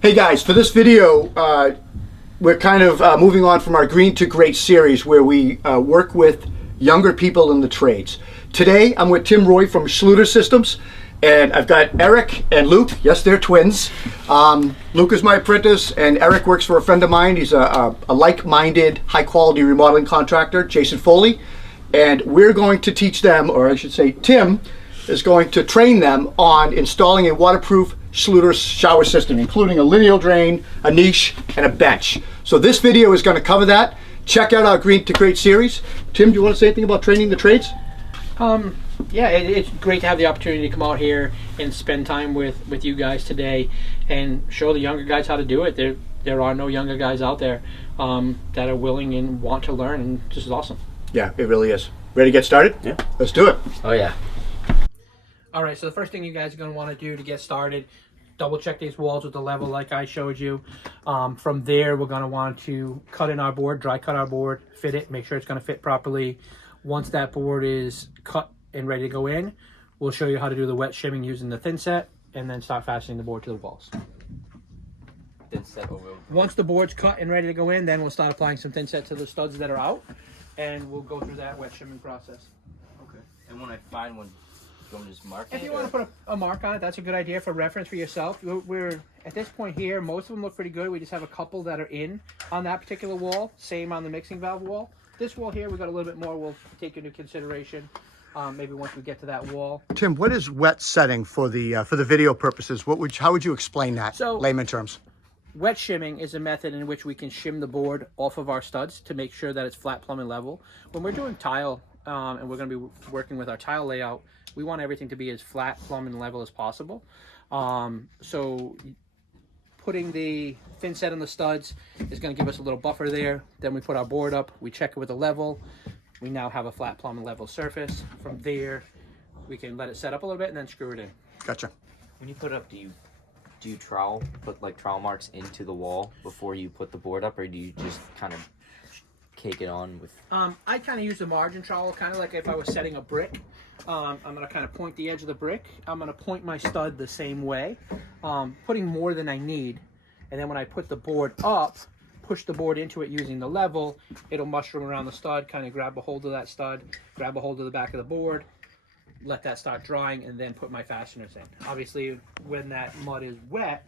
Hey guys, for this video, we're kind of moving on from our Green to Great series where we work with younger people in the trades. Today, I'm with Tim Roy from Schluter Systems, and I've got Eric and Luke. Yes, they're twins. Luke is my apprentice, and Eric works for a friend of mine. He's a like-minded, high-quality remodeling contractor, Jason Foley, and we're going to teach them, or I should say Tim is going to train them on installing a waterproof Schluter shower system, including a lineal drain, a niche, and a bench. So this video is going to cover that. Check out our Green to Great series. Tim, do you want to say anything about training the trades? Yeah, it's great to have the opportunity to come out here and spend time with you guys today and show the younger guys how to do it. There are no younger guys out there that are willing and want to learn, and this is awesome. Yeah, it really is. Ready to get started? Yeah. Let's do it. Oh yeah. All right, so the first thing you guys are going to want to do to get started, double check these walls with the level like I showed you. From there, we're going to want to cut in our board, dry cut our board, fit it, make sure it's going to fit properly. Once that board is cut and ready to go in, we'll show you how to do the wet shimming using the thin set, and then start fastening the board to the walls. Thin set over. Once the board's cut and ready to go in, then we'll start applying some thin set to the studs that are out, and we'll go through that wet shimming process. Okay. And when I find one, you want me to just mark it? If you want to put a mark on it, that's a good idea for reference for yourself. We're at this point here, most of them look pretty good. We just have a couple that are in on that particular wall. Same on the mixing valve wall. This wall here, we got a little bit more we'll take into consideration. Maybe once we get to that wall. Tim, what is wet setting for the video purposes? How would you explain that, So, layman terms? Wet shimming is a method in which we can shim the board off of our studs to make sure that it's flat, plumb, and level. When we're doing tile, and we're going to be working with our tile layout, we want everything to be as flat, plumb, and level as possible. So putting the thin set on the studs is going to give us a little buffer there. Then we put our board up, we check it with a level. We now have a flat, plumb, and level surface. From there, we can let it set up a little bit and then screw it in. Gotcha. When you put it up, do you trowel, put like trowel marks into the wall before you put the board up, or do you just kind of cake it on with? I kind of use the margin trowel, kind of like if I was setting a brick. I'm going to kind of point the edge of the brick. I'm going to point my stud the same way, putting more than I need. And then when I put the board up, push the board into it using the level, it'll mushroom around the stud, kind of grab a hold of that stud, grab a hold of the back of the board, let that start drying, and then put my fasteners in. Obviously, when that mud is wet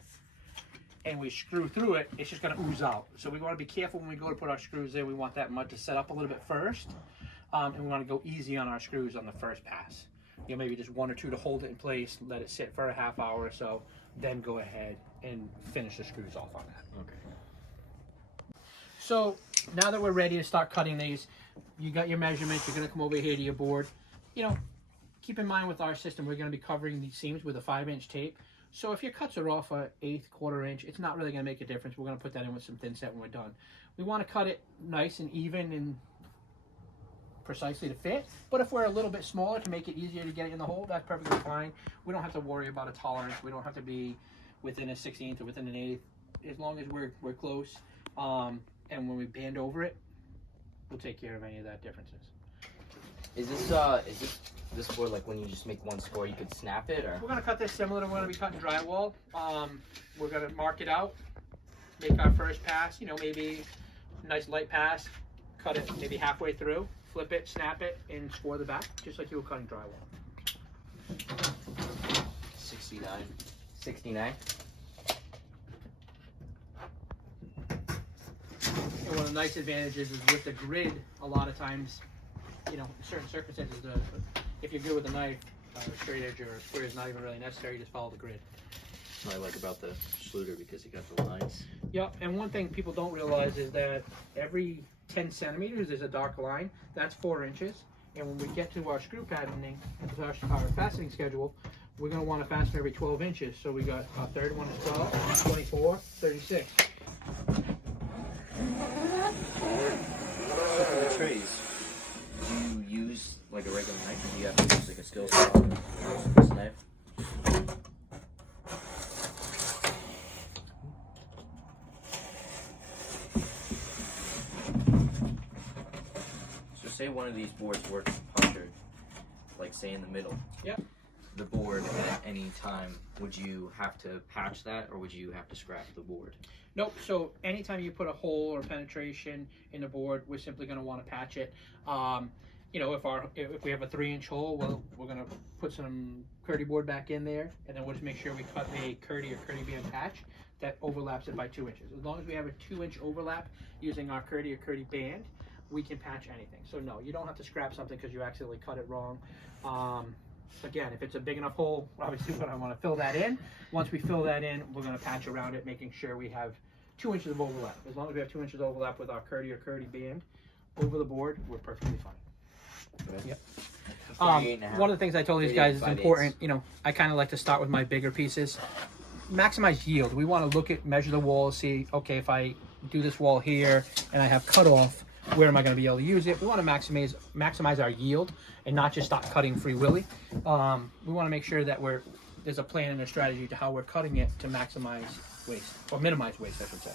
and we screw through it, it's just going to ooze out. So we want to be careful when we go to put our screws in. We want that mud to set up a little bit first, and we want to go easy on our screws on the first pass. You know, maybe just one or two to hold it in place, let it sit for a half hour or so, then go ahead and finish the screws off on that. Okay. So now that we're ready to start cutting these, you got your measurements, you're going to come over here to your board. You know, keep in mind with our system, we're going to be covering these seams with a 5-inch tape. So if your cuts are off an 1/8, 1/4 inch, it's not really going to make a difference. We're going to put that in with some thin set when we're done. We want to cut it nice and even and precisely to fit. But if we're a little bit smaller to make it easier to get it in the hole, that's perfectly fine. We don't have to worry about a tolerance. We don't have to be within a 1/16 or within an 1/8. As long as we're close. And when we band over it, we'll take care of any of that differences. Is this board like when you just make one score, you could snap it, or? We're gonna cut this similar to we're gonna be cutting drywall. We're gonna mark it out, make our first pass. You know, maybe a nice light pass. Cut it maybe halfway through, flip it, snap it, and score the back, just like you were cutting drywall. 69. 69. And one of the nice advantages is with the grid, a lot of times, you know, in certain circumstances, if you're good with a knife, a straight edge or a square is not even really necessary, you just follow the grid. That's what I like about the Schluter, because you got the lines. Yep, and one thing people don't realize is that every 10 centimeters is a dark line. That's 4 inches. And when we get to our screw patterning, our fastening schedule, we're going to want to fasten every 12 inches. So we got our third one is 12, 24, 36. So for the trays, do you use like a regular knife, or do you have to use like a skill saw or this knife? So say one of these boards works punctured, like say in the middle. Yep. the board at any time, would you have to patch that, or would you have to scrap the board? Nope. So anytime you put a hole or penetration in the board, we're simply going to want to patch it. You know, if we have a 3-inch hole, well, we're going to put some Kerdi board back in there, and then we'll just make sure we cut a Kerdi or Kerdi band patch that overlaps it by 2 inches. As long as we have a 2-inch overlap using our Kerdi or Kerdi band, we can patch anything. So no, you don't have to scrap something because you accidentally cut it wrong. Again, if it's a big enough hole, obviously we're going to want to fill that in. Once we fill that in, we're going to patch around it, making sure we have 2 inches of overlap. As long as we have 2 inches overlap with our Kerdi or Kerdi band over the board, we're perfectly fine. Okay. Yep. 38.5. One of the things I told these guys is important. You know, I kind of like to start with my bigger pieces. Maximize yield. We want to measure the wall, see, okay, if I do this wall here and I have cutoff, where am I going to be able to use it? We want to maximize our yield and not just stop cutting free willy. We want to make sure that there's a plan and a strategy to how we're cutting it to maximize waste, or minimize waste, I should say.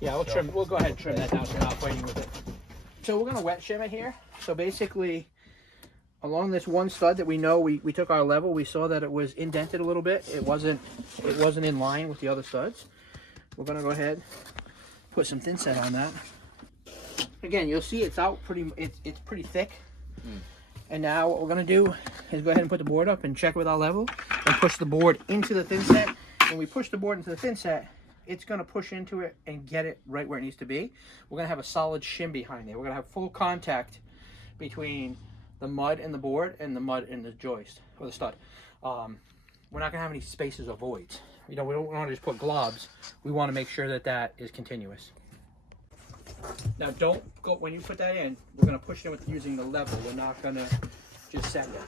Yeah, we'll go ahead and trim that down so we're not fighting with it. So we're going to wet shim it here. So basically, along this one stud that we know, we took our level, we saw that it was indented a little bit. It wasn't in line with the other studs. We're going to go ahead, put some thin set on that. Again, you'll see it's pretty thick. And now what we're going to do is go ahead and put the board up and check with our level and push the board into the thin set. When we push the board into the thin set, it's going to push into it and get it right where it needs to be. We're going to have a solid shim behind there. We're going to have full contact between the mud and the board and the mud and the joist or the stud. We're not going to have any spaces or voids. You know, we don't want to just put globs. We want to make sure that that is continuous. Now don't go, when you put that in, we're going to push it with using the level. We're not going to just set it.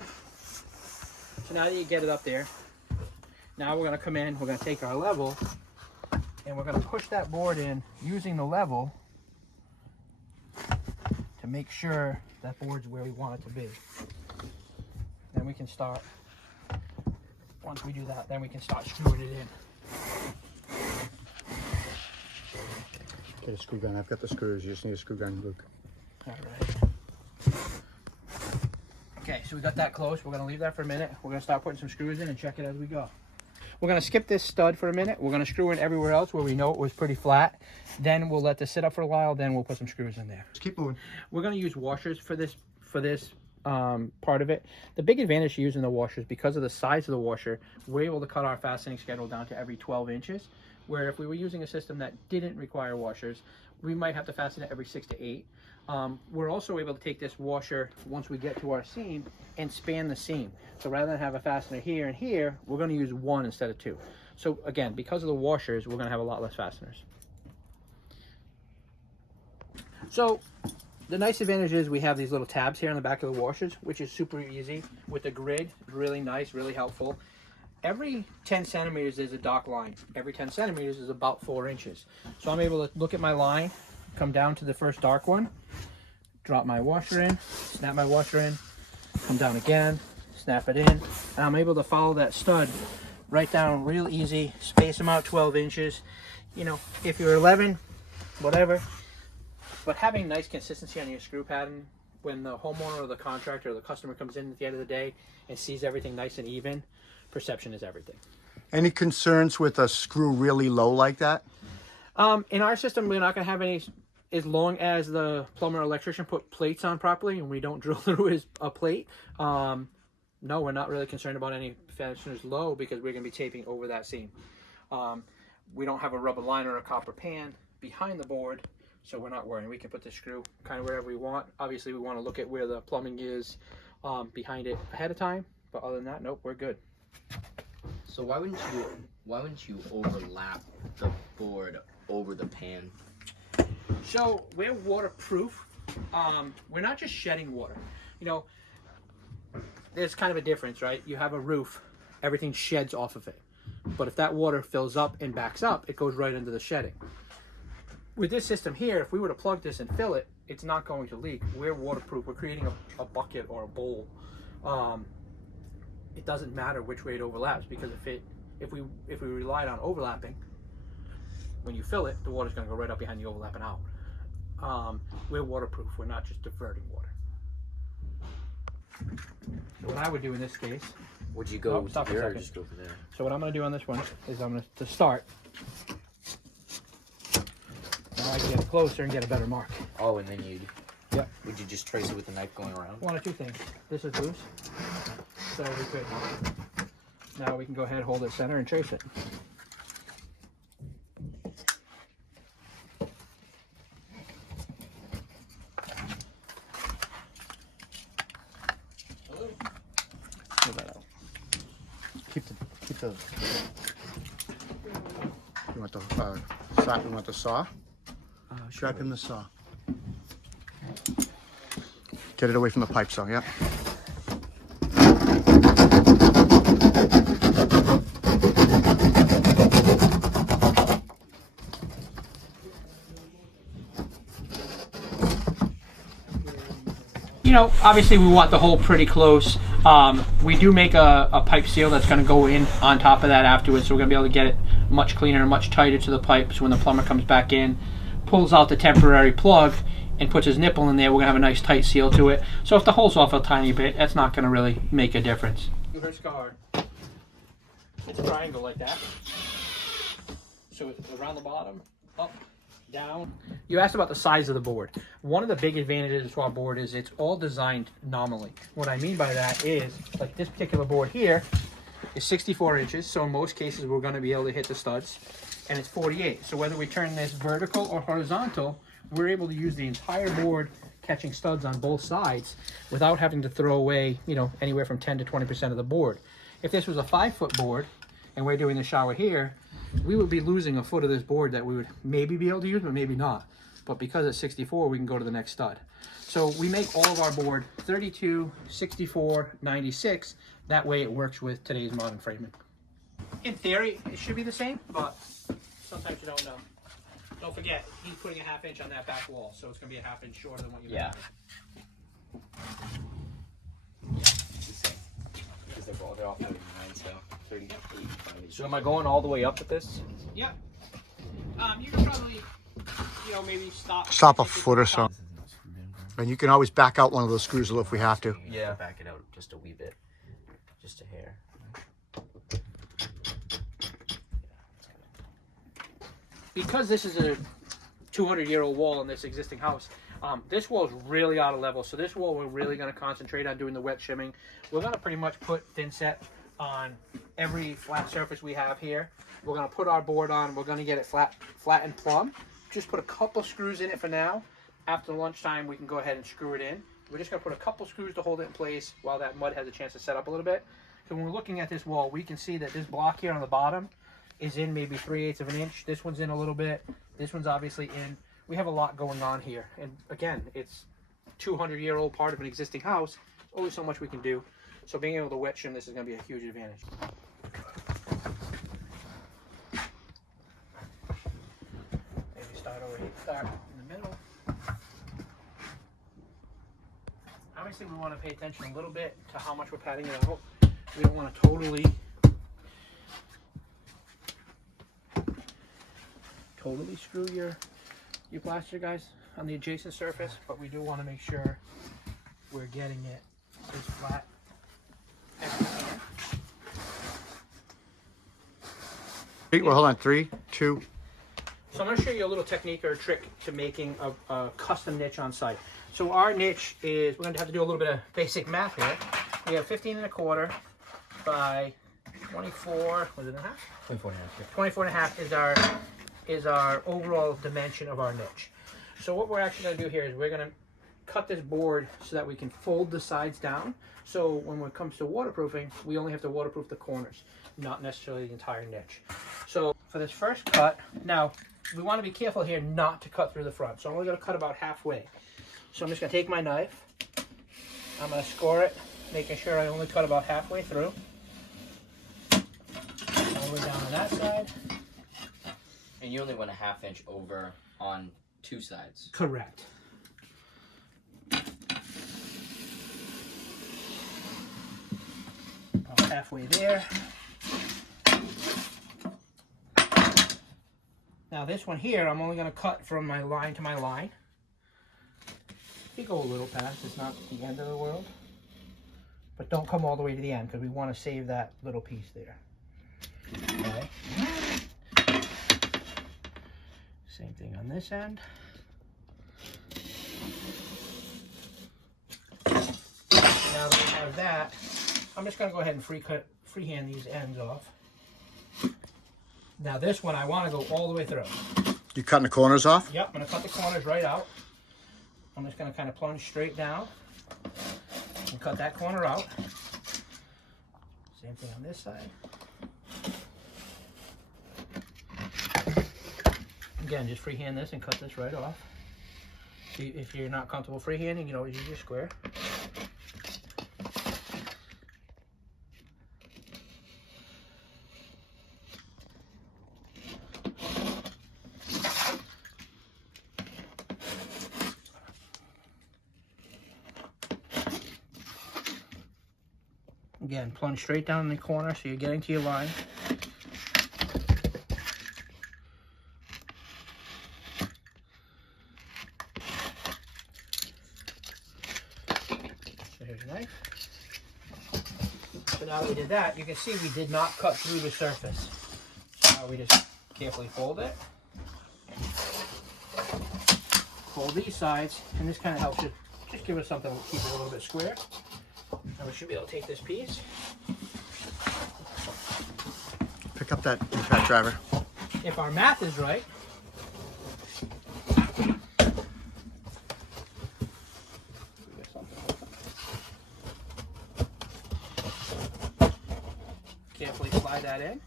So now that you get it up there, now we're going to come in, we're going to take our level, and we're going to push that board in using the level to make sure that board's where we want it to be. Then we can start, once we do that, then we can start screwing it in. Get a screw gun. I've got the screws. You just need a screw gun, Luke. All right. Okay, so we got that close. We're going to leave that for a minute. We're going to start putting some screws in and check it as we go. We're going to skip this stud for a minute. We're going to screw in everywhere else where we know it was pretty flat. Then we'll let this sit up for a while. Then we'll put some screws in there. Just keep moving. We're going to use washers for this part of it. The big advantage to using the washers, because of the size of the washer, we're able to cut our fastening schedule down to every 12 inches. Where if we were using a system that didn't require washers, we might have to fasten it every 6 to 8. We're also able to take this washer once we get to our seam and span the seam. So rather than have a fastener here and here, we're going to use one instead of two. So again, because of the washers, we're going to have a lot less fasteners. So the nice advantage is we have these little tabs here on the back of the washers, which is super easy with the grid. Really nice, really helpful. Every 10 centimeters is a dock line. Every 10 centimeters is about 4 inches. So I'm able to look at my line, come down to the first dark one, drop my washer in, snap my washer in, come down again, snap it in, and I'm able to follow that stud right down real easy, space them out 12 inches. You know, if you're 11, whatever. But having nice consistency on your screw pattern, when the homeowner or the contractor or the customer comes in at the end of the day and sees everything nice and even, perception is everything. Any concerns with a screw really low like that? In our system, we're not going to have any, as long as the plumber or electrician put plates on properly and we don't drill through a plate. No, we're not really concerned about any fasteners low because we're going to be taping over that seam. We don't have a rubber liner or a copper pan behind the board, so we're not worrying. We can put the screw kind of wherever we want. Obviously, we want to look at where the plumbing is behind it ahead of time, but other than that, nope, we're good. So why wouldn't you overlap the board over the pan? So we're waterproof. We're not just shedding water. You know, there's kind of a difference, right? You have a roof, everything sheds off of it. But if that water fills up and backs up, it goes right into the shedding. With this system here, if we were to plug this and fill it, it's not going to leak. We're waterproof. We're creating a bucket or a bowl. it doesn't matter which way it overlaps, because if we relied on overlapping, when you fill it, the water's going to go right up behind the overlap and out. We're waterproof. We're not just diverting water. So what I would do in this case, Would you go stop here a or second. just go for there? So what I'm going to do on this one is I'm going to start. Now I can get closer and get a better mark. Oh, and then you'd. Yep. Would you just trace it with the knife going around? One or two things. This is loose, so we could. Now we can go ahead, hold it center, and trace it. Pull that out. Keep the. You want the saw? You want the saw? Strap him the saw. Get it away from the pipe saw. Yeah. You know, obviously we want the hole pretty close. We do make a pipe seal that's going to go in on top of that afterwards, so we're going to be able to get it much cleaner and much tighter to the pipe, so when the plumber comes back in, pulls out the temporary plug and puts his nipple in there, we're going to have a nice tight seal to it. So if the hole's off a tiny bit, that's not going to really make a difference. Her scar, it's a triangle like that. So it's around the bottom, up, down. You asked about the size of the board. One of the big advantages to our board is it's all designed nominally. What I mean by that is, like this particular board here is 64 inches, so in most cases we're going to be able to hit the studs, and it's 48. So whether we turn this vertical or horizontal, we're able to use the entire board catching studs on both sides without having to throw away, you know, anywhere from 10 to 20% of the board. If this was a 5-foot board and we're doing the shower here, we would be losing a foot of this board that we would maybe be able to use, but maybe not. But because it's 64, we can go to the next stud. So we make all of our board 32, 64, 96. That way it works with today's modern framing. In theory, it should be the same, but sometimes you don't know. Don't forget, he's putting a 1/2 inch on that back wall, so it's going to be a 1/2 inch shorter than what you Yeah. It's the same. Because they're all 39, so 38. So am I going all the way up with this? Yep. You can probably, you know, maybe stop. Stop a foot or so. And you can always back out one of those screws if we have to. Yeah. Back it out just a wee bit. Just a hair. Because this is a 200-year-old wall in this existing house, this wall is really out of level. So this wall, we're really going to concentrate on doing the wet shimming. We're going to pretty much put thin set on every flat surface we have here. We're going to put our board on. We're going to get it flat and plumb. Just put a couple screws in it for now. After lunchtime, we can go ahead and screw it in. We're just going to put a couple screws to hold it in place while that mud has a chance to set up a little bit. So when we're looking at this wall, we can see that this block here on the bottom is in maybe 3/8 of an inch. This one's in a little bit. This one's obviously in. We have a lot going on here. And again, it's a 200-year-old part of an existing house. There's only so much we can do. So being able to wet shim this is going to be a huge advantage. Maybe start over here. Start in the middle. Obviously, we want to pay attention a little bit to how much we're patting it out. We don't want to totally screw your plaster, guys, on the adjacent surface, but we do want to make sure we're getting it as flat as we can. Well, hold on. 3, 2. So I'm going to show you a little technique or a trick to making a custom niche on site. So our niche is, we're going to have to do a little bit of basic math here. We have 15 1/4 by 24, was it and a half? 24 and a half. Yeah. 24 and a half is our overall dimension of our niche. So what we're actually going to do here is we're going to cut this board so that we can fold the sides down. So when it comes to waterproofing, we only have to waterproof the corners, not necessarily the entire niche. So for this first cut, now we want to be careful here not to cut through the front. So I'm only going to cut about halfway. So I'm just going to take my knife. I'm going to score it, making sure I only cut about halfway through. All the way down on that side. And you only went a 1/2 inch over on 2 sides. Correct. halfway there. Now this one here, I'm only going to cut from my line to my line. You go a little past, it's not the end of the world. But don't come all the way to the end because we want to save that little piece there. Okay. Same thing on this end. Now that we have that, I'm just going to go ahead and freehand these ends off. Now this one, I want to go all the way through. You cutting the corners off? Yep, I'm going to cut the corners right out. I'm just going to kind of plunge straight down and cut that corner out. Same thing on this side. Again, just freehand this and cut this right off. If you're not comfortable freehanding, you can always use your square. Again, plunge straight down in the corner so you're getting to your line. There's your knife. So now that we did that, you can see we did not cut through the surface. So now we just carefully fold it. Fold these sides, and this kind of helps you just give us something to keep it a little bit square. Now we should be able to take this piece. Pick up that impact driver. If our math is right, carefully slide that in.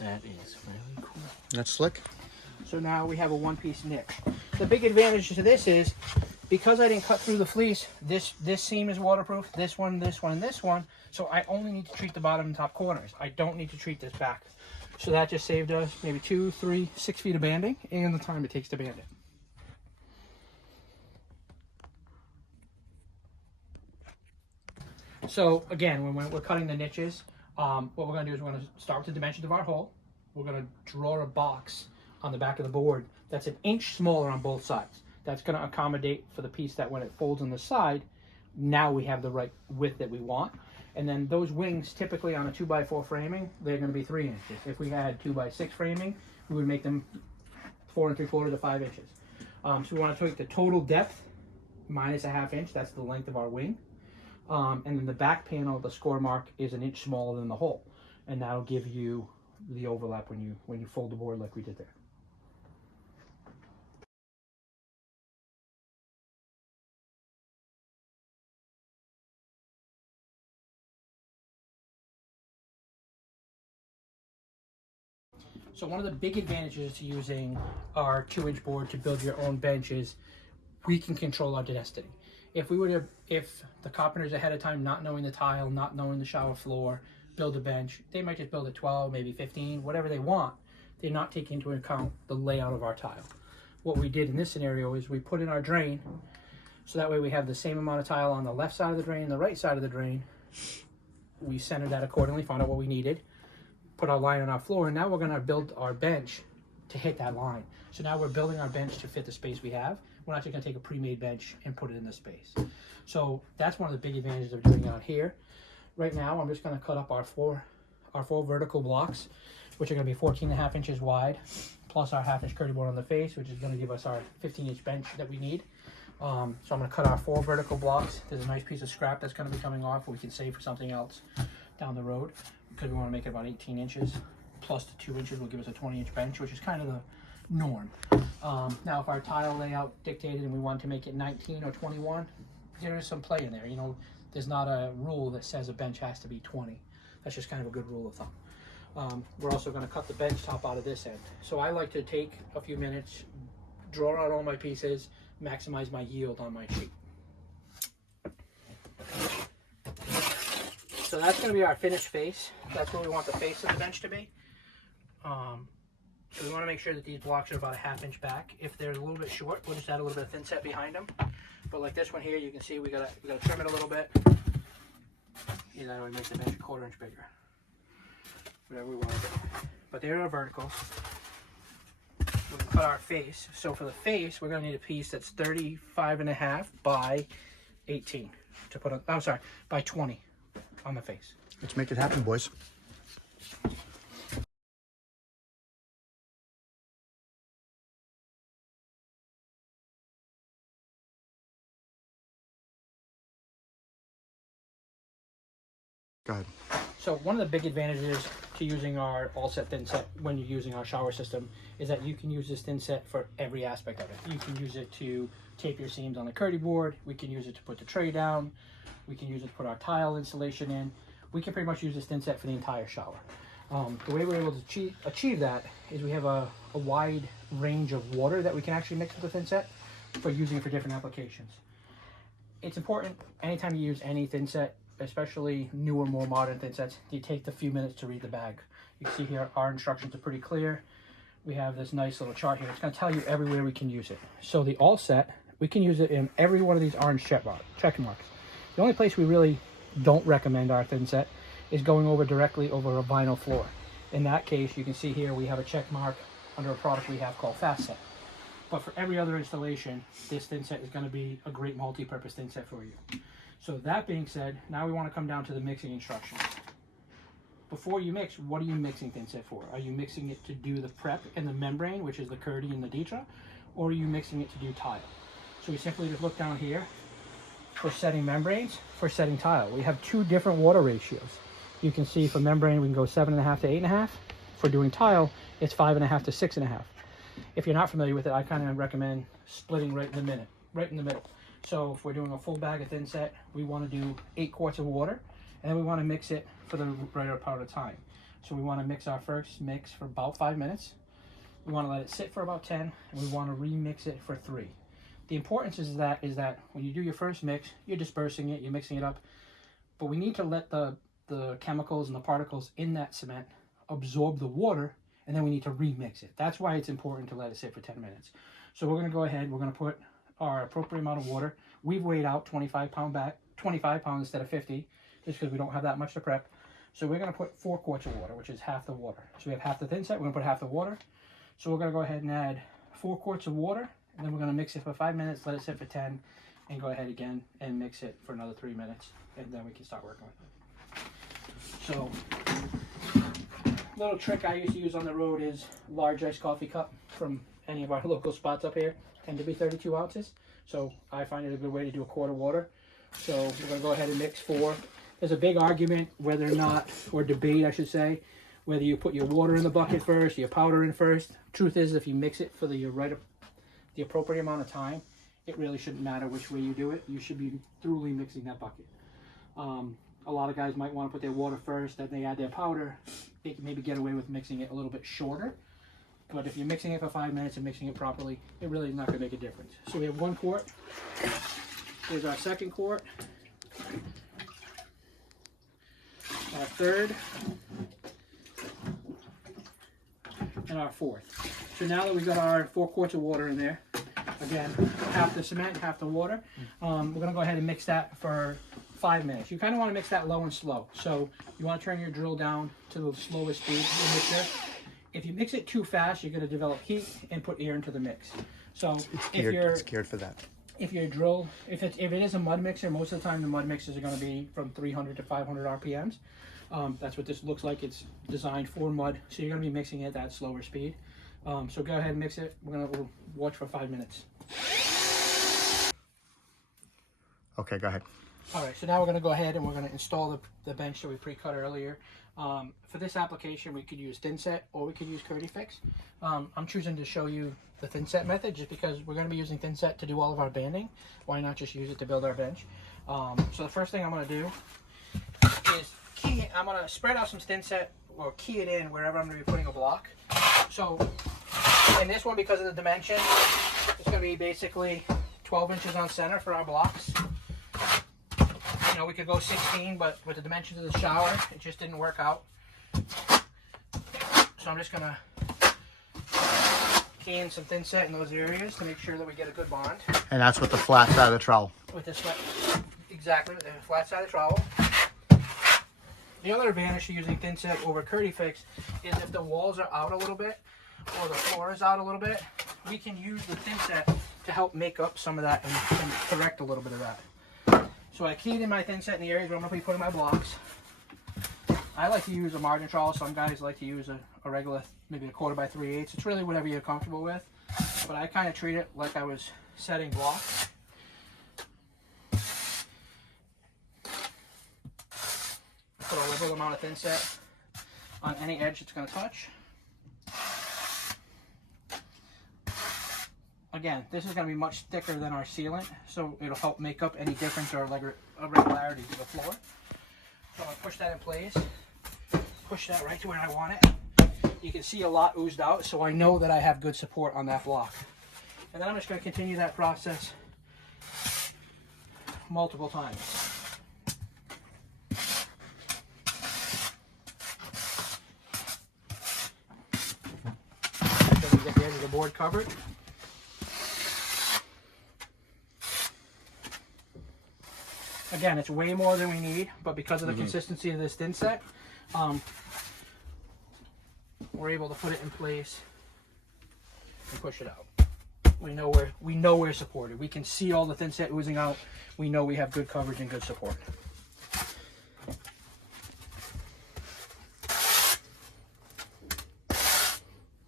That is really cool. That's slick. So now we have a one-piece nick. The big advantage to this is, because I didn't cut through the fleece, this seam is waterproof, this one, and this one, so I only need to treat the bottom and top corners. I don't need to treat this back. So that just saved us maybe 2, 3, 6 feet of banding and the time it takes to band it. So again, when we're cutting the niches, what we're going to do is we're going to start with the dimensions of our hole. We're going to draw a box on the back of the board that's an inch smaller on both sides. That's going to accommodate for the piece that when it folds on the side, now we have the right width that we want. And then those wings, typically on a 2x4 framing, they're going to be 3 inches. If we had 2x6 framing, we would make them 4 3/4 to 5 inches. So we want to take the total depth minus a ½ inch. That's the length of our wing. And then the back panel, the score mark, is an inch smaller than the hole, and that'll give you the overlap when you fold the board like we did there. So one of the big advantages to using our 2-inch board to build your own bench is we can control our destiny. If the carpenters ahead of time, not knowing the tile, not knowing the shower floor, build a bench, they might just build a 12, maybe 15, whatever they want. They're not taking into account the layout of our tile. What we did in this scenario is we put in our drain, so that way we have the same amount of tile on the left side of the drain and the right side of the drain. We centered that accordingly, found out what we needed, put our line on our floor, and now we're going to build our bench to hit that line. So now we're building our bench to fit the space we have. We're not just going to take a pre-made bench and put it in the space. So that's one of the big advantages of doing it out here. Right now, I'm just going to cut up our four vertical blocks, which are going to be 14.5 inches wide, plus our ½ inch Kerdi board on the face, which is going to give us our 15-inch bench that we need. So I'm going to cut our 4 vertical blocks. There's a nice piece of scrap that's going to be coming off, we can save for something else down the road, because we want to make it about 18 inches. Plus the 2 inches will give us a 20-inch bench, which is kind of the norm. Now, if our tile layout dictated and we want to make it 19 or 21, there is some play in there. You know, there's not a rule that says a bench has to be 20. That's just kind of a good rule of thumb. We're also going to cut the bench top out of this end. So I like to take a few minutes, draw out all my pieces, maximize my yield on my sheet. So that's going to be our finished face. That's where we want the face of the bench to be. So we want to make sure that these blocks are about a ½ inch back. If they're a little bit short, we'll just add a little bit of thin set behind them. But like this one here, you can see we gotta trim it a little bit. Either that or we make the bench a 1/4 inch bigger. Whatever we want to do. But there are our verticals. We can cut our face. So for the face, we're going to need a piece that's 35.5 by 18 to put on, I'm sorry, by 20 on the face. Let's make it happen, boys. Go ahead. So one of the big advantages to using our all set thin set when you're using our shower system is that you can use this thin set for every aspect of it. You can use it to tape your seams on the Kerdi board. We can use it to put the tray down. We can use it to put our tile installation in. We can pretty much use this thin set for the entire shower. The way we're able to achieve that is we have a wide range of water that we can actually mix with the thin set for using it for different applications. It's important anytime you use any thin set, especially newer, more modern thin sets, you take the few minutes to read the bag. You can see here our instructions are pretty clear. We have this nice little chart here. It's going to tell you everywhere we can use it. So the all set, we can use it in every one of these orange check marks. The only place we really don't recommend our thin set is going over directly over a vinyl floor. In that case, you can see here we have a check mark under a product we have called Fast Set. But for every other installation, this thin set is going to be a great multi-purpose thin set for you. So that being said, now we want to come down to the mixing instructions. Before you mix, what are you mixing thin set for? Are you mixing it to do the prep and the membrane, which is the Kerdi and the Ditra, or are you mixing it to do tile? So we simply just look down here for setting membranes, for setting tile. We have two different water ratios. You can see for membrane, we can go 7.5 to 8.5. For doing tile, it's 5.5 to 6.5. If you're not familiar with it, I kind of recommend splitting right in the middle. So if we're doing a full bag of thin set, we want to do 8 quarts of water, and then we want to mix it for the greater part of the time. So we want to mix our first mix for about 5 minutes. We want to let it sit for about 10, and we want to remix it for 3. The importance is that when you do your first mix, you're dispersing it, you're mixing it up, but we need to let the chemicals and the particles in that cement absorb the water, and then we need to remix it. That's why it's important to let it sit for 10 minutes. So we're going to go ahead, we're going to put our appropriate amount of water. We've weighed out 25 pounds instead of 50, just because we don't have that much to prep. So we're going to put 4 quarts of water, which is half the water. So we have half the thin set, we're going to put half the water. So we're going to go ahead and add 4 quarts of water, and then we're going to mix it for 5 minutes, let it sit for 10, and go ahead again and mix it for another 3 minutes, and then we can start working with it. So, little trick I used to use on the road is large iced coffee cup from any of our local spots up here. Tend to be 32 ounces. So I find it a good way to do a quart of water. So we're going to go ahead and mix 4. There's a big argument whether or not, or debate I should say, whether you put your water in the bucket first, your powder in first. Truth is, if you mix it for the appropriate amount of time, it really shouldn't matter which way you do it. You should be thoroughly mixing that bucket. A lot of guys might want to put their water first, then they add their powder. They can maybe get away with mixing it a little bit shorter. But if you're mixing it for 5 minutes and mixing it properly, it really is not going to make a difference. So we have 1 quart. Here's our second quart. Our third. And our fourth. So now that we've got our 4 quarts of water in there, again, half the cement, half the water, we're going to go ahead and mix that for 5 minutes. You kind of want to mix that low and slow. So you want to turn your drill down to the slowest speed of the mixture. If you mix it too fast, you're going to develop heat and put air into the mix. So It's geared for that. If it is a mud mixer, most of the time the mud mixers are going to be from 300 to 500 RPMs. That's what this looks like. It's designed for mud, so you're going to be mixing it at that slower speed. So go ahead and mix it. We'll watch for 5 minutes. Okay, go ahead. All right, so now we're going to go ahead and we're going to install the bench that we pre-cut earlier. For this application, we could use thin set or we could use Kerdi Fix. I'm choosing to show you the thin set method just because we're going to be using thin set to do all of our banding. Why not just use it to build our bench? So the first thing I'm going to do is I'm going to spread out some thin set or key it in wherever I'm going to be putting a block. So in this one, because of the dimension, it's going to be basically 12 inches on center for our blocks. You know, we could go 16, but with the dimensions of the shower, it just didn't work out. So I'm just going to key in some thin set in those areas to make sure that we get a good bond. And that's with the flat side of the trowel. With this, exactly, with the flat side of the trowel. The other advantage to using thin set over Kerdi fix is if the walls are out a little bit or the floor is out a little bit, we can use the thin set to help make up some of that and correct a little bit of that. So I keyed in my thin set in the areas where I'm going to be putting my blocks. I like to use a margin trowel. Some guys like to use a regular, maybe a 1/4 by 3/8. It's really whatever you're comfortable with. But I kind of treat it like I was setting blocks. Put a liberal amount of thin set on any edge it's going to touch. Again, this is going to be much thicker than our sealant, so it'll help make up any difference or irregularity to the floor. So I'm going to push that in place, push that right to where I want it. You can see a lot oozed out, so I know that I have good support on that block. And then I'm just going to continue that process multiple times. So we get the edge of the board covered. Again, it's way more than we need, but because of the consistency of this thin set, we're able to put it in place and push it out. We know we're supported. We can see all the thin set oozing out. We know we have good coverage and good support.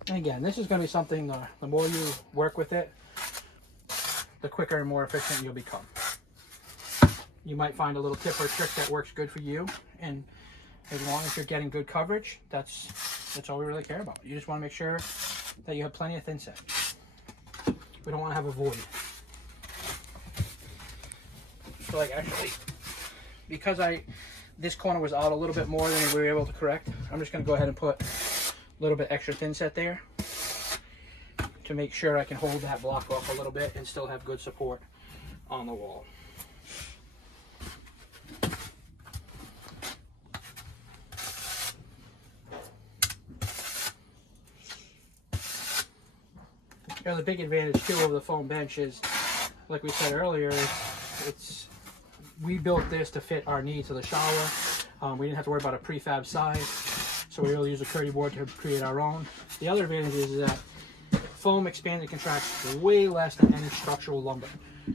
And again, this is going to be something, the more you work with it, the quicker and more efficient you'll become. You might find a little tip or trick that works good for you, and as long as you're getting good coverage, that's all we really care about. You just want to make sure that you have plenty of thin set. We don't want to have a void. So like actually, because this corner was out a little bit more than we were able to correct, I'm just going to go ahead and put a little bit extra thin set there to make sure I can hold that block off a little bit and still have good support on the wall. You know, the big advantage too of the foam bench is, like we said earlier, we built this to fit our needs of the shower. We didn't have to worry about a prefab size, so we were able to use a Kerdi board to create our own. The other advantage is that foam expands and contracts way less than any structural lumber.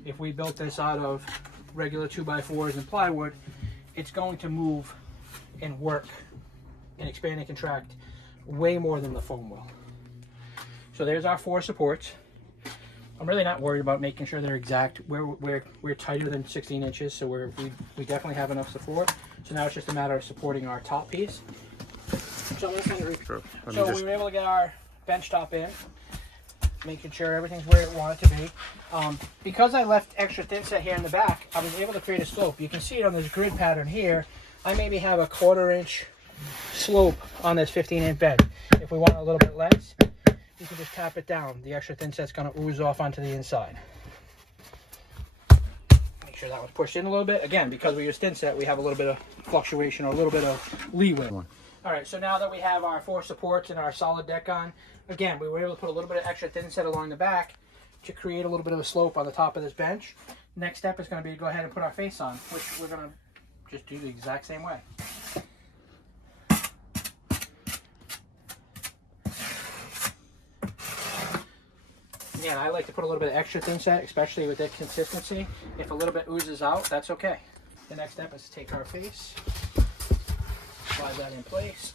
If we built this out of regular 2x4s and plywood, it's going to move and work and expand and contract way more than the foam will. So there's our 4 supports. I'm really not worried about making sure they're exact. We're tighter than 16 inches, so we definitely have enough support. So now it's just a matter of supporting our top piece. So I'm going to we were able to get our bench top in, making sure everything's where it wanted to be. Because I left extra thin set here in the back, I was able to create a slope. You can see it on this grid pattern here. I maybe have a 1/4 inch slope on this 15-inch bed. If we want a little bit less, you can just tap it down. The extra thin set's going to ooze off onto the inside. Make sure that one's pushed in a little bit. Again, because we use thin set, we have a little bit of fluctuation or a little bit of leeway. All right, so now that we have our 4 supports and our solid deck on, again, we were able to put a little bit of extra thin set along the back to create a little bit of a slope on the top of this bench. Next step is going to be to go ahead and put our face on, which we're going to just do the exact same way. Again, I like to put a little bit of extra thin set, especially with that consistency. If a little bit oozes out, that's okay. The next step is to take our face, slide that in place.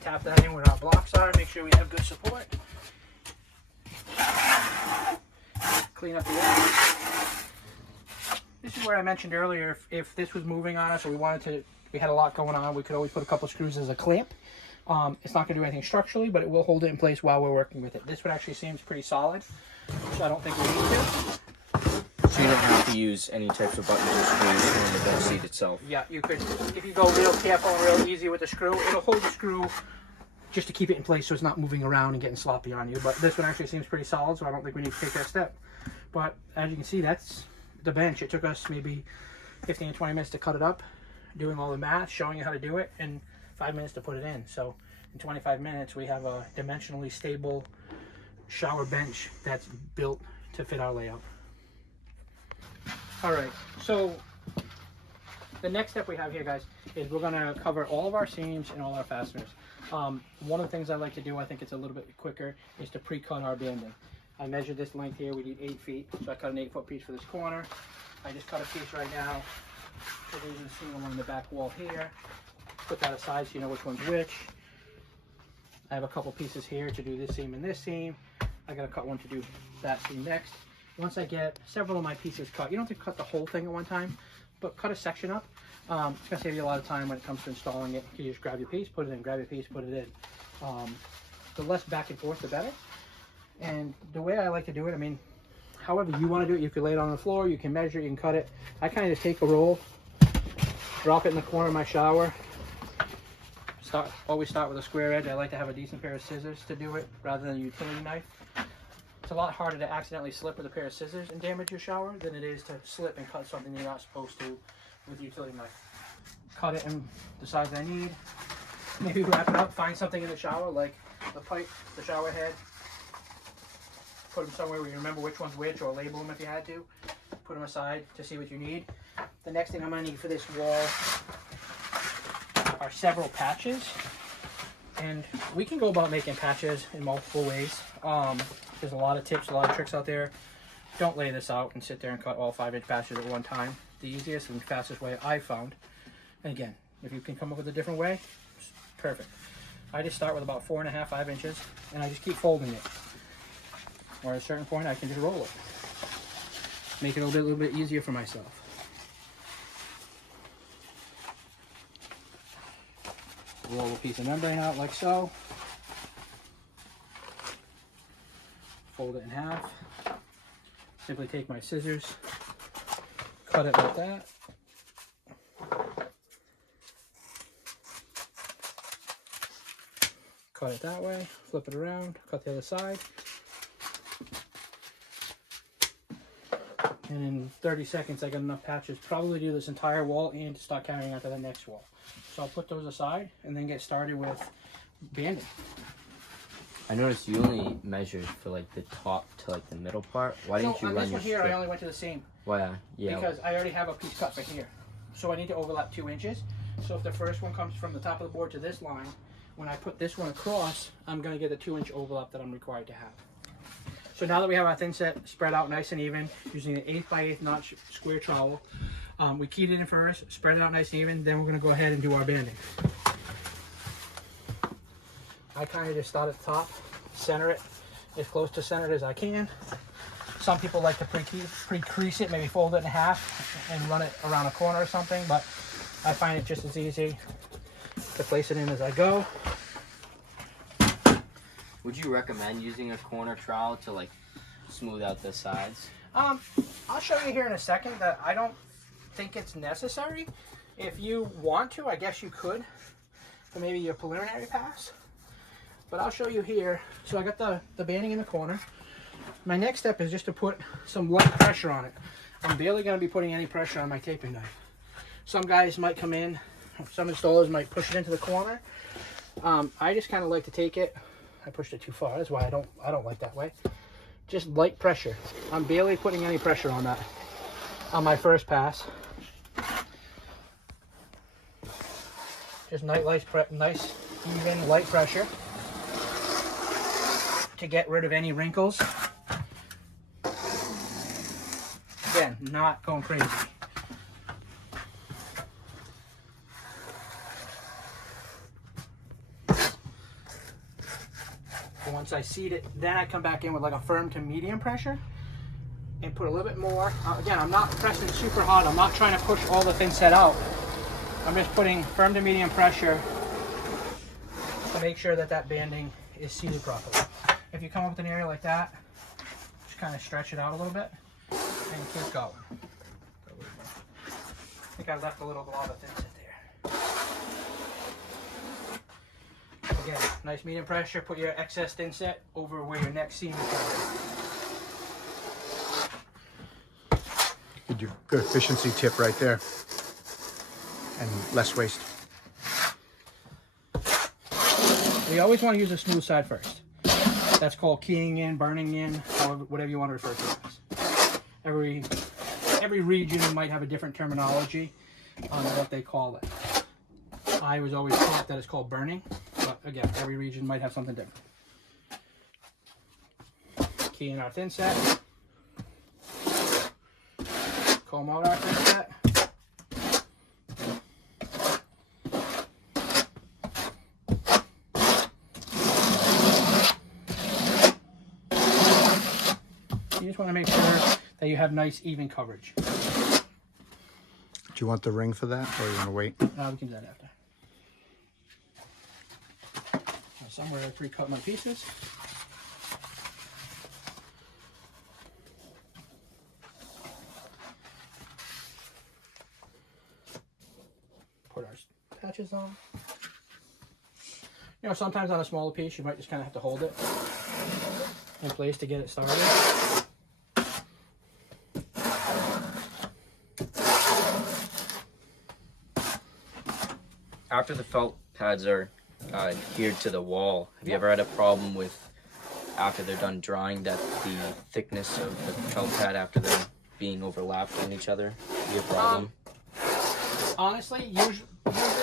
Tap that in where our blocks are, make sure we have good support. Clean up the edges. This is where I mentioned earlier, if this was moving on us or we had a lot going on, we could always put a couple screws as a clamp. It's not going to do anything structurally, but it will hold it in place while we're working with it. This one actually seems pretty solid, so I don't think we need to. So you don't have to use any types of buttons or screws in the bench seat itself? Yeah, you could, if you go real careful and real easy with the screw, it'll hold the screw just to keep it in place so it's not moving around and getting sloppy on you. But this one actually seems pretty solid, so I don't think we need to take that step. But as you can see, that's the bench. It took us maybe 15 to 20 minutes to cut it up, doing all the math, showing you how to do it, and 5 minutes to put it in. So in 25 minutes, we have a dimensionally stable shower bench that's built to fit our layout. All right, so the next step we have here, guys, is we're gonna cover all of our seams and all our fasteners. One of the things I like to do, I think it's a little bit quicker, is to pre-cut our banding. I measured this length here, we need 8 feet, so I cut an 8-foot piece for this corner. I just cut a piece right now for the seam along the back wall here. Put that aside so you know which one's which. I have a couple pieces here to do this seam and this seam. I gotta cut one to do that seam next. Once I get several of my pieces cut, you don't have to cut the whole thing at one time, but cut a section up. It's gonna save you a lot of time when it comes to installing it. You just grab your piece, put it in, grab your piece, put it in. The less back and forth, the better. And the way I like to do it, I mean, however you want to do it, you can lay it on the floor, you can measure, you can cut it. I kind of just take a roll, drop it in the corner of my shower. Always start with a square edge. I like to have a decent pair of scissors to do it rather than a utility knife. It's a lot harder to accidentally slip with a pair of scissors and damage your shower than it is to slip and cut something you're not supposed to with a utility knife. Cut it in the size I need. Maybe wrap it up, find something in the shower like the pipe, the shower head. Put them somewhere where you remember which one's which, or label them if you had to. Put them aside to see what you need. The next thing I'm going to need for this wall are several patches. And we can go about making patches in multiple ways. There's a lot of tips, a lot of tricks out there. Don't lay this out and sit there and cut all 5-inch patches at one time. The easiest and fastest way I found. And again, if you can come up with a different way, perfect. I just start with about 4.5, 5 inches, and I just keep folding it. Or at a certain point, I can just roll it. Make it a little bit easier for myself. Roll a piece of membrane out like so. Fold it in half. Simply take my scissors, cut it like that. Cut it that way, flip it around, cut the other side. And in 30 seconds, I got enough patches probably to do this entire wall and to start carrying out to the next wall. So I'll put those aside and then get started with banding. I noticed you only measured for like the top to like the middle part. Why didn't you on run this your one here, strip? I only went to the seam. Why? Yeah. Because I already have a piece cut right here. So I need to overlap 2 inches. So if the first one comes from the top of the board to this line, when I put this one across, I'm going to get a 2-inch overlap that I'm required to have. So now that we have our thin set spread out nice and even, using an 1/8 by 1/8 notch square trowel, we keyed it in first, spread it out nice and even, then we're going to go ahead and do our banding. I kind of just start at the top, center it as close to centered as I can. Some people like to pre-crease it, maybe fold it in half and run it around a corner or something, but I find it just as easy to place it in as I go. Would you recommend using a corner trowel to like smooth out the sides? I'll show you here in a second that I don't think it's necessary. If you want to, I guess you could for maybe your preliminary pass. But I'll show you here. So I got the banding in the corner. My next step is just to put some light pressure on it. I'm barely going to be putting any pressure on my taping knife. Some guys might come in, some installers might push it into the corner. I just kind of like to take it. I pushed it too far. That's why I don't like that way. Just light pressure. I'm barely putting any pressure on that on my first pass. Just nice even light pressure to get rid of any wrinkles. Again, not going crazy. Once I seat it, then I come back in with like a firm to medium pressure and put a little bit more. Again, I'm not pressing super hard. I'm not trying to push all the thin set out. I'm just putting firm to medium pressure to make sure that that banding is seated properly. If you come up with an area like that, just kind of stretch it out a little bit and keep going. I think I left a little blob of thin set there. Again, nice medium pressure. Put your excess thin set over where your next seam is going. Good efficiency tip right there. And less waste. We always want to use the smooth side first. That's called keying in, burning in, however, whatever you want to refer to it as. Every every region might have a different terminology on what they call it. I was always taught that it's called burning, but again, every region might have something different. Key in our thin set. Comb out our thin set. You just want to make sure that you have nice even coverage. Do you want the ring for that, or you want to wait? We can do that after. Somewhere I pre-cut my pieces. Put our patches on. You know, sometimes on a smaller piece, you might just kind of have to hold it in place to get it started. After the felt pads are adhered to the wall, have you ever had a problem with, after they're done drying, that the thickness of the felt pad after they're being overlapped on each other? Be a problem? Honestly, usually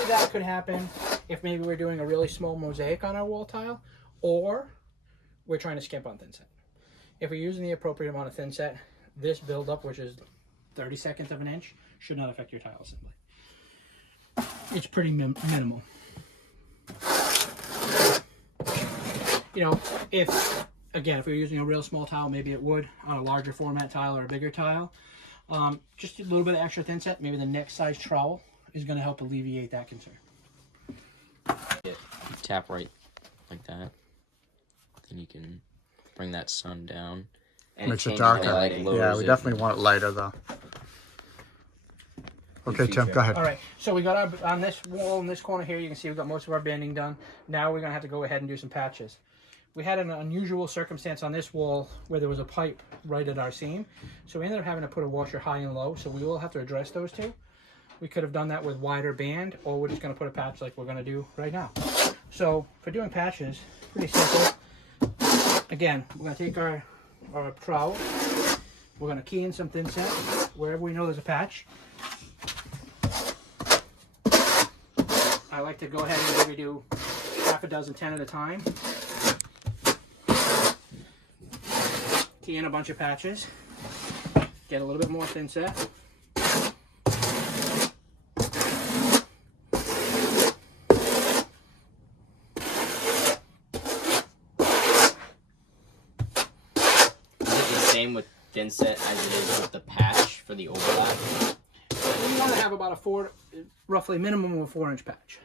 that could happen if maybe we're doing a really small mosaic on our wall tile, or we're trying to skimp on thin set. If we're using the appropriate amount of thin set, this buildup, which is 30/2 of an inch, should not affect your tile assembly. It's pretty minimal. You know, if we're using a real small tile, maybe it would. On a larger format tile or a bigger tile, just a little bit of extra thin set, maybe the next size trowel is going to help alleviate that concern. Yeah, you tap right like that. Then you can bring that sun down. And Makes it changes darker. the lighting. Yeah, we definitely want it lighter though. Okay, Tim, go ahead. All right, so we got our, on this wall in this corner here, you can see we've got most of our banding done. Now we're going to have to go ahead and do some patches. We had an unusual circumstance on this wall where there was a pipe right at our seam. So we ended up having to put a washer high and low, so we will have to address those two. We could have done that with wider band, or we're just going to put a patch like we're going to do right now. So for doing patches, pretty simple. Again, we're going to take our trowel. We're going to key in some thin set wherever we know there's a patch. I like to go ahead and maybe do half a dozen, 10 at a time. Key in a bunch of patches. Get a little bit more thin set. Same with thin set as it is with the patch for the overlap? We want to have about a roughly minimum of a 4-inch patch.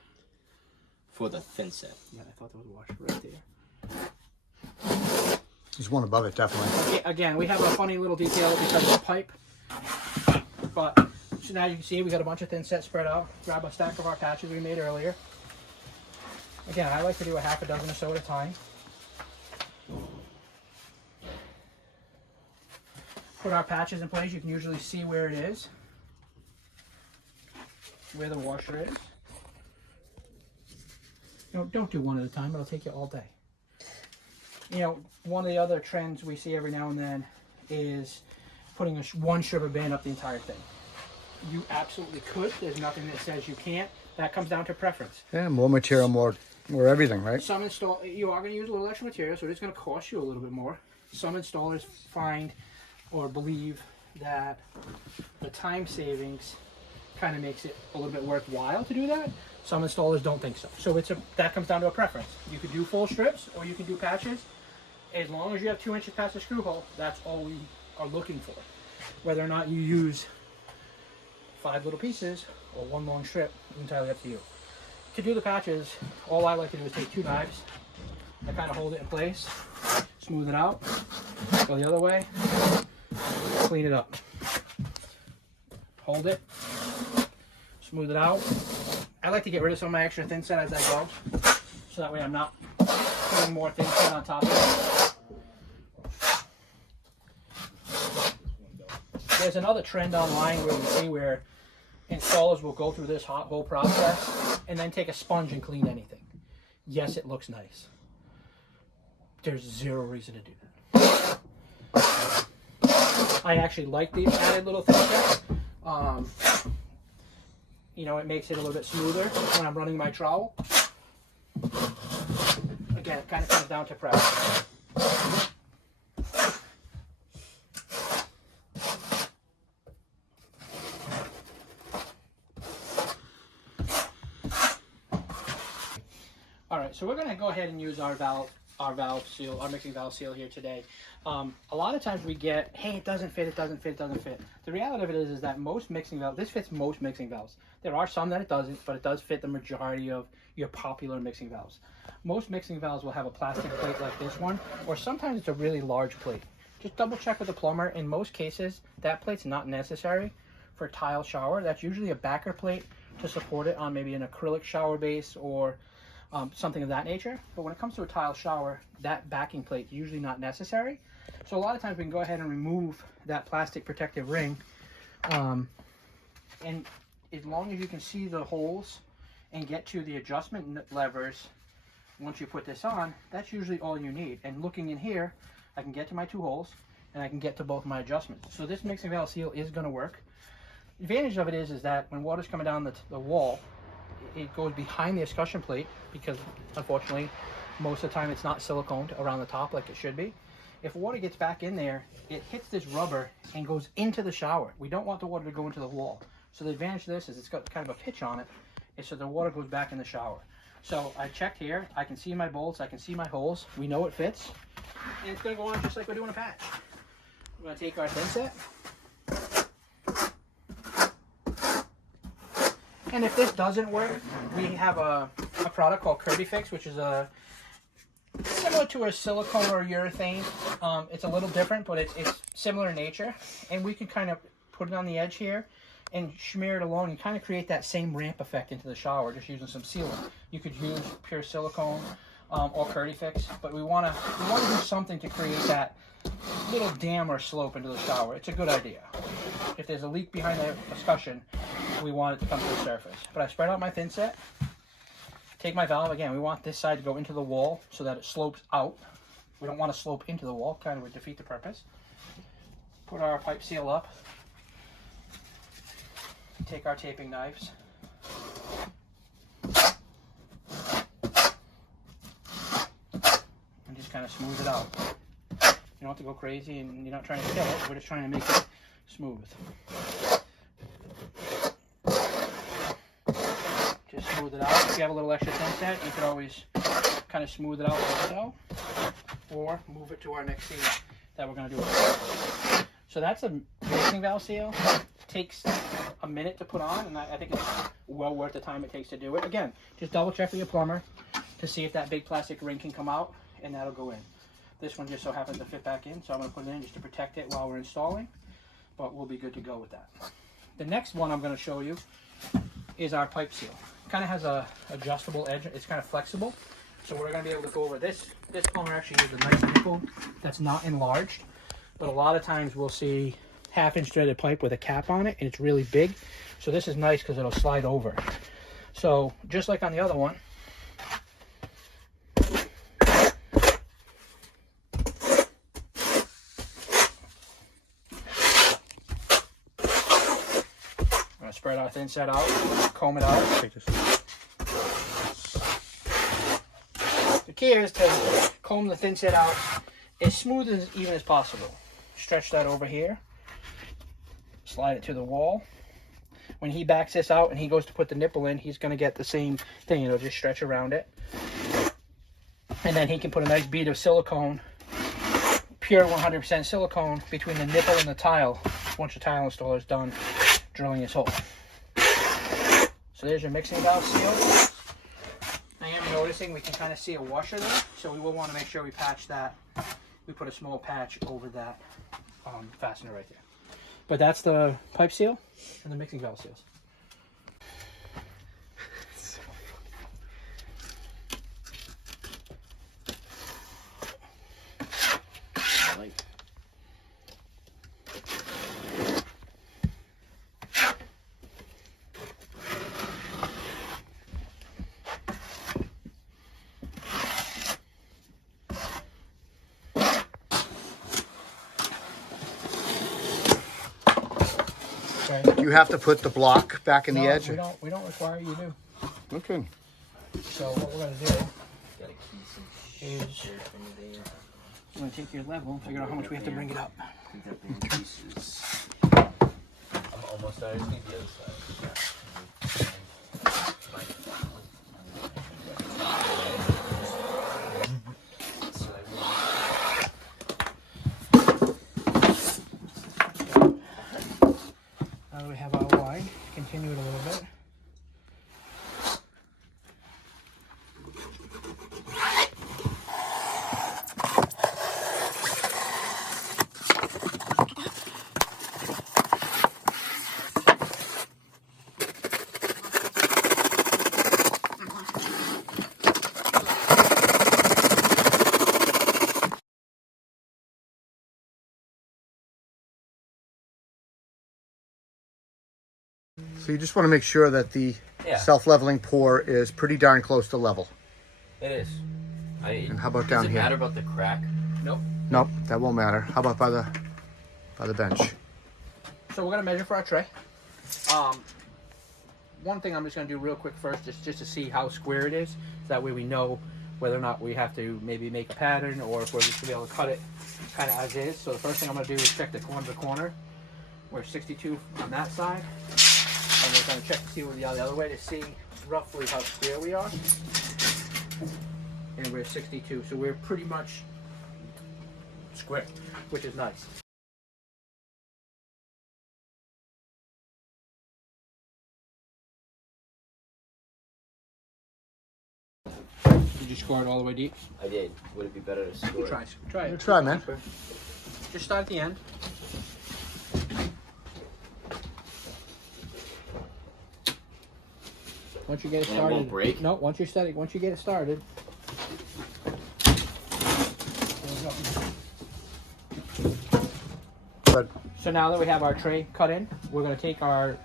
For the thin set. Yeah, I thought there was a washer right there. There's one above it, definitely. Okay, again, we have a funny little detail because of the pipe. But, so now you can see we got a bunch of thin set spread out. Grab a stack of our patches we made earlier. Again, I like to do a half a dozen or so at a time. Put our patches in place. You can usually see where it is, where the washer is. You know, don't do one at a time. It'll take you all day. You know, one of the other trends we see every now and then is putting one strip of band up the entire thing. You absolutely could. There's nothing that says you can't. That comes down to preference. Yeah, more material, more everything, right? You are going to use a little extra material, so it's going to cost you a little bit more. Some installers find or believe that the time savings kind of makes it a little bit worthwhile to do that. Some installers don't think so. So that comes down to a preference. You could do full strips or you can do patches. As long as you have 2 inches past the screw hole, that's all we are looking for. Whether or not you use 5 little pieces or 1 long strip is entirely up to you. To do the patches, all I like to do is take 2 knives. I kind of hold it in place, smooth it out, go the other way, clean it up. Hold it, smooth it out. I like to get rid of some of my extra thin set as I go, so that way I'm not putting more thin set on top of it. There's another trend online where we see where installers will go through this whole process and then take a sponge and clean anything. Yes, it looks nice. There's zero reason to do that. I actually like the added little thin set. You know, it makes it a little bit smoother when I'm running my trowel. Again, it kind of comes down to pressure. All right, so we're going to go ahead and use our mixing valve seal here today. A lot of times we get, hey, it doesn't fit, it doesn't fit, it doesn't fit. The reality of it is that most mixing valves, this fits most mixing valves. There are some that it doesn't, but it does fit the majority of your popular mixing valves. Most mixing valves will have a plastic plate like this one, or sometimes it's a really large plate. Just double check with the plumber. In most cases, that plate's not necessary for a tile shower. That's usually a backer plate to support it on maybe an acrylic shower base or something of that nature. But when it comes to a tile shower, that backing plate is usually not necessary. So a lot of times we can go ahead and remove that plastic protective ring. And as long as you can see the holes and get to the adjustment levers, once you put this on, that's usually all you need. And looking in here, I can get to my 2 holes and I can get to both my adjustments. So this mixing valve seal is going to work. The advantage of it is that when water's coming down the wall, it goes behind the escutcheon plate, because unfortunately most of the time it's not siliconed around the top like it should be. If water gets back in there, it hits this rubber and goes into the shower. We don't want the water to go into the wall. So the advantage of this is it's got kind of a pitch on it, so the water goes back in the shower. So I checked here, I can see my bolts, I can see my holes, we know it fits, and it's going to go on just like we're doing a patch. We're going to take our thin set. And if this doesn't work, we have a product called Kerdi Fix, which is similar to a silicone or urethane. It's a little different, but it's similar in nature. And we can kind of put it on the edge here and smear it along and kind of create that same ramp effect into the shower, just using some sealant. You could use pure silicone or Kerdi Fix, but we want to do something to create that little dam or slope into the shower. It's a good idea. If there's a leak behind the escutcheon, we want it to come to the surface. But I spread out my thin set, take my valve. Again, we want this side to go into the wall so that it slopes out. We don't want to slope into the wall, kind of would defeat the purpose. Put our pipe seal up. Take our taping knives. And just kind of smooth it out. You don't have to go crazy, and you're not trying to kill it. We're just trying to make it smooth. Just smooth it out. If you have a little extra thin set, you could always kind of smooth it out like so, or move it to our next seal that we're going to do. So that's a mixing valve seal. It takes a minute to put on, and I think it's well worth the time it takes to do it. Again, just double check with your plumber to see if that big plastic ring can come out, and that'll go in. This one just so happens to fit back in, so I'm going to put it in just to protect it while we're installing, but we'll be good to go with that. The next one I'm going to show you is our pipe seal. It kind of has a adjustable edge. It's kind of flexible, so we're going to be able to go over this. This plumber actually uses a nice nipple that's not enlarged, but a lot of times we'll see half-inch threaded pipe with a cap on it, and it's really big. So this is nice because it'll slide over. So just like on the other one, spread our thin set out, comb it out. The key is to comb the thin set out as smooth as even as possible. Stretch that over here, slide it to the wall. When he backs this out and he goes to put the nipple in, he's going to get the same thing. It'll just stretch around it. And then he can put a nice bead of silicone, pure 100% silicone, between the nipple and the tile once the tile installer is done drilling his hole. So there's your mixing valve seal. I am noticing we can kind of see a washer there, so we will want to make sure we patch that. We put a small patch over that fastener right there. But that's the pipe seal and the mixing valve seals. you have to put the block back in the edge? We don't require you to. Okay. So what we're gonna do is I'm gonna take your level and figure out how much we have to bring it up. I'm almost out. I just need the other side. Now that we have our wide, continue it a little bit. So you just want to make sure that the Yeah. self-leveling pour is pretty darn close to level. It is. And how about down Does it here? matter about the crack? Nope. Nope, that won't matter. How about by the bench? So we're gonna measure for our tray. One thing I'm just gonna do real quick first, just to see how square it is. So that way we know whether or not we have to maybe make a pattern or if we're just gonna be able to cut it kind of as is. So the first thing I'm gonna do is check the corner to corner. We're 62 on that side. And we're gonna check to see the other way to see roughly how square we are. And we're 62, so we're pretty much square, which is nice. Did you score it all the way deep? I did. Would it be better to score? Try it. Try, man. Just start at the end. Once you get it And it started, won't break? No, once you get it started. But So now that we have our tray cut in, we're going to take our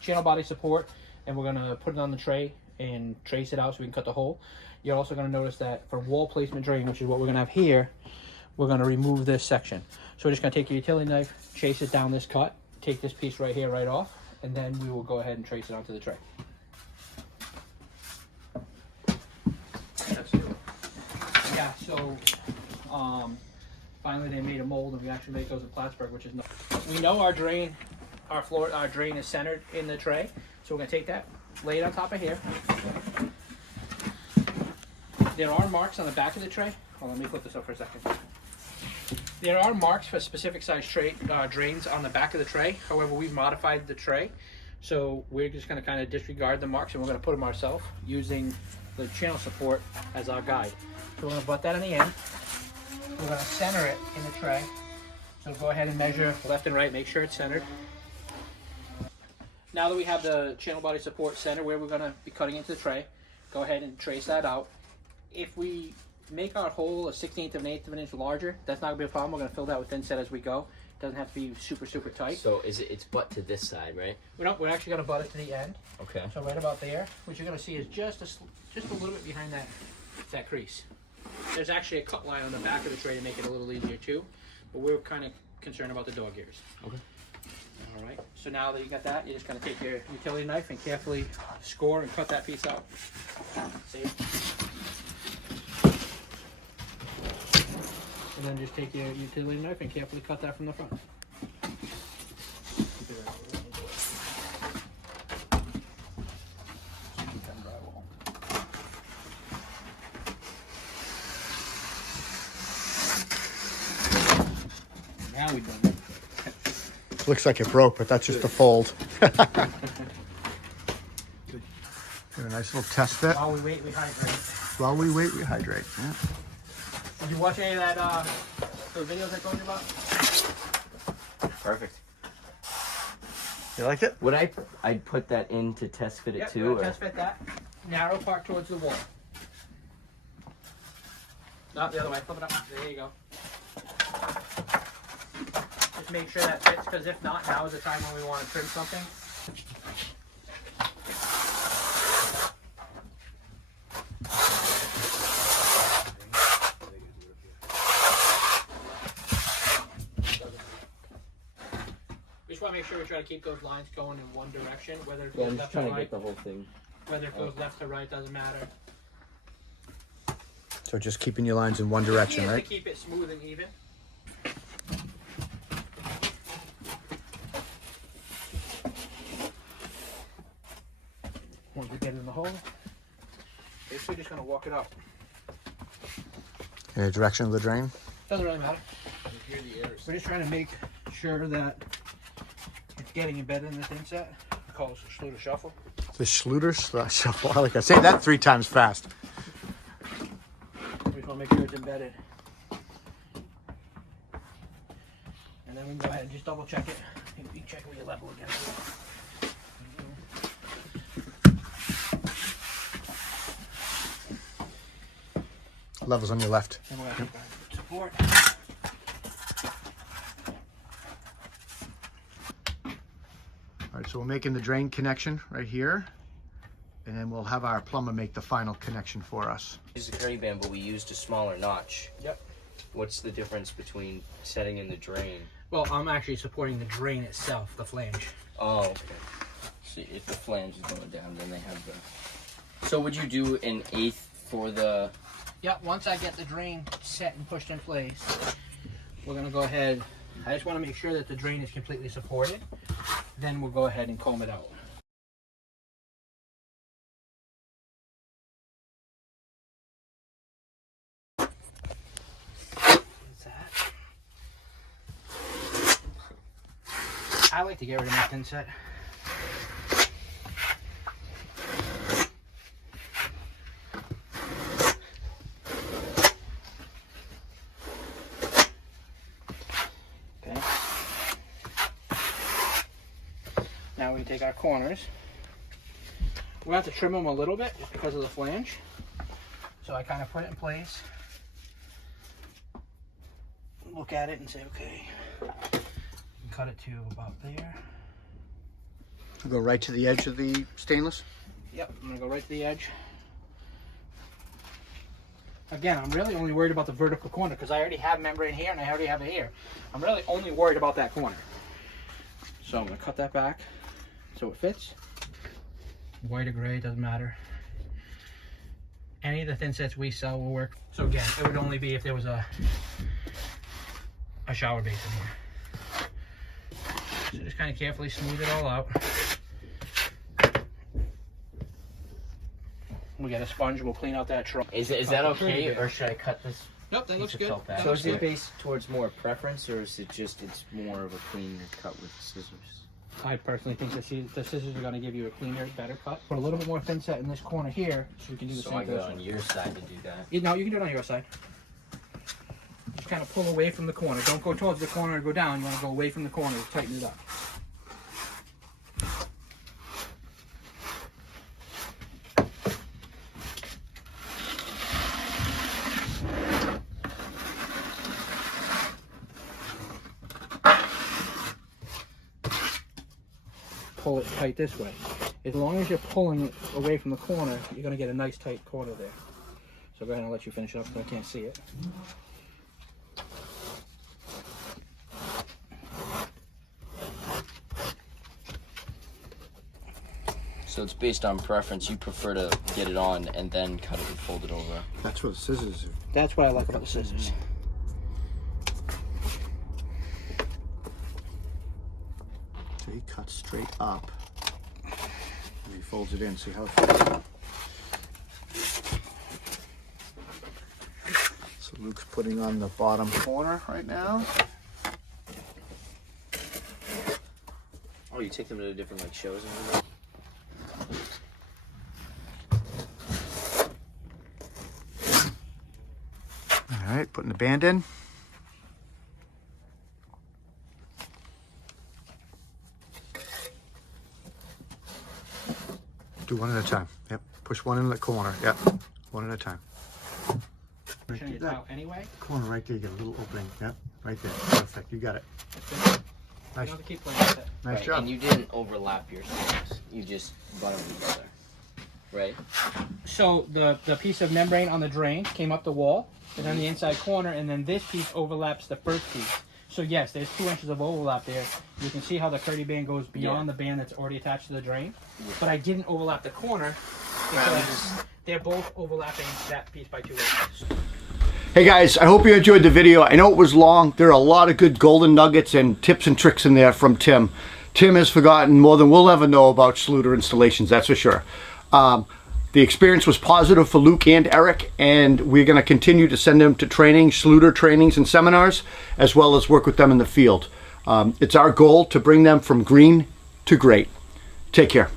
channel body support and we're going to put it on the tray and trace it out so we can cut the hole. You're also going to notice that for wall placement drain, which is what we're going to have here, we're going to remove this section. So we're just going to take your utility knife, chase it down this cut, take this piece right here right off, and then we will go ahead and trace it onto the tray. Yeah, so finally they made a mold and we actually make those in Plattsburgh, which is nice. We know our drain is centered in the tray, so we're gonna take that, lay it on top of here. There are marks on the back of the tray. Hold on, let me put this up for a second. There are marks for specific size drains on the back of the tray. However, we've modified the tray, so we're just gonna kind of disregard the marks and we're gonna put them ourselves using the channel support as our guide. So we're gonna butt that in the end. We're gonna center it in the tray. So go ahead and measure left and right, make sure it's centered. Now that we have the channel body support center where we're gonna be cutting into the tray, go ahead and trace that out. If we make our hole a 1/16 of an eighth of an inch larger, that's not gonna be a problem. We're gonna fill that with thin set as we go. It doesn't have to be super tight. So it's butt to this side, right? We're actually gonna butt it to the end. Okay. So right about there, what you're gonna see is just a little bit behind that crease. There's actually a cut line on the back of the tray to make it a little easier too, but we're kind of concerned about the dog ears. Okay. All right. So now that you got that, you're just gonna take your utility knife and carefully score and cut that piece out. See? And then just take your utility knife and carefully cut that from the front. Now we've done it. looks like it broke, but that's just a fold. Good. Get a nice little test fit. While we wait, we hydrate. While we wait, we hydrate. Yeah. Did you watch any of that, those videos I told you about? Perfect. You like it? Would I'd put that in to test fit it Yep, too? we're Or? gonna test fit that. Narrow part towards the wall. Not the other way, flip it up. There you go. Just make sure that fits, because if not, now is the time when we want to trim something. We just want to make sure we try to keep those lines going in one direction, whether it Yeah, goes I'm left just to trying to right. get the whole thing. Whether it goes left to right doesn't matter. So just keeping your lines in one direction, Yeah, right? to keep it smooth and even. Once we get it in the hole, basically just gonna walk it up. In the direction of the drain. Doesn't really matter. We're just trying to make sure that it's getting embedded in the thin set. We call this a Schluter shuffle. The Schluter Shuffle. I like I say that 3 times fast. We just want to make sure it's embedded. And then we can go ahead and just double check it. You check with your level again. Levels on your left. Then we're going to take our support. All right, so we're making the drain connection right here, and then we'll have our plumber make the final connection for us. We used the Kerdi band, but we used a smaller notch. Yep. What's the difference between setting in the drain? Well, I'm actually supporting the drain itself, the flange. Oh, okay. So if the flange is going down, then they have the... So would you do an 1/8 for the... Yeah, once I get the drain set and pushed in place, we're going to go ahead. I just want to make sure that the drain is completely supported. Then we'll go ahead and comb it out. What's that? I like to get rid of my thin set. Okay. Now we take our corners. We'll have to trim them a little bit just because of the flange. So I kind of put it in place. Look at it and say, okay. Cut it to about there. Go right to the edge of the stainless. Yep, I'm gonna go right to the edge. Again, I'm really only worried about the vertical corner because I already have membrane here and I already have it here. I'm really only worried about that corner. So I'm gonna cut that back so it fits. White or gray, doesn't matter. Any of the thin sets we sell will work. So again, it would only be if there was a shower basin here. So just kind of carefully smooth it all out. We got a sponge, we'll clean out that truck. Is that okay, or should I cut this? Nope, that looks piece of good. felt pad? That So looks is it good. based towards more preference, or is it just it's more of a cleaner cut with scissors? I personally think the scissors are going to give you a cleaner, better cut. Put a little bit more thin set in this corner here, so we can do the So same I for go this on one. your side to do that. No, you can do it on your side. Just kind of pull away from the corner. Don't go towards the corner or go down. You want to go away from the corner to tighten it up. Pull it tight this way. As long as you're pulling it away from the corner, you're going to get a nice tight corner there. So go ahead and I'll let you finish it up because I can't see it. So it's based on preference. You prefer to get it on and then cut it and fold it over. That's what the scissors do. That's what I like about the scissors. So he cuts straight up. And he folds it in. See how it folds? So Luke's putting on the bottom corner right now. Oh, you take them to different like shows and everything? All right, putting the band in. Do one at a time. Yep. Push one in the corner. Yep. One at a time. Pushing it out anyway. Corner right there. You get a little opening. Yep. Right there. Perfect. You got it. You Nice. don't have to keep playing with it. Nice Right, job. and you didn't overlap your scissors. You just butt them together. Right? So the piece of membrane on the drain came up the wall, and then the inside corner, and then this piece overlaps the first piece. So yes, there's 2 inches of overlap there. You can see how the Kerdi band goes beyond the band that's already attached to the drain. But I didn't overlap the corner because they're both overlapping that piece by 2 inches. Hey guys, I hope you enjoyed the video. I know it was long. There are a lot of good golden nuggets and tips and tricks in there from Tim. Tim has forgotten more than we'll ever know about Schluter installations, that's for sure. The experience was positive for Luke and Eric, and we're going to continue to send them to training, Schluter trainings and seminars, as well as work with them in the field. It's our goal to bring them from green to great. Take care.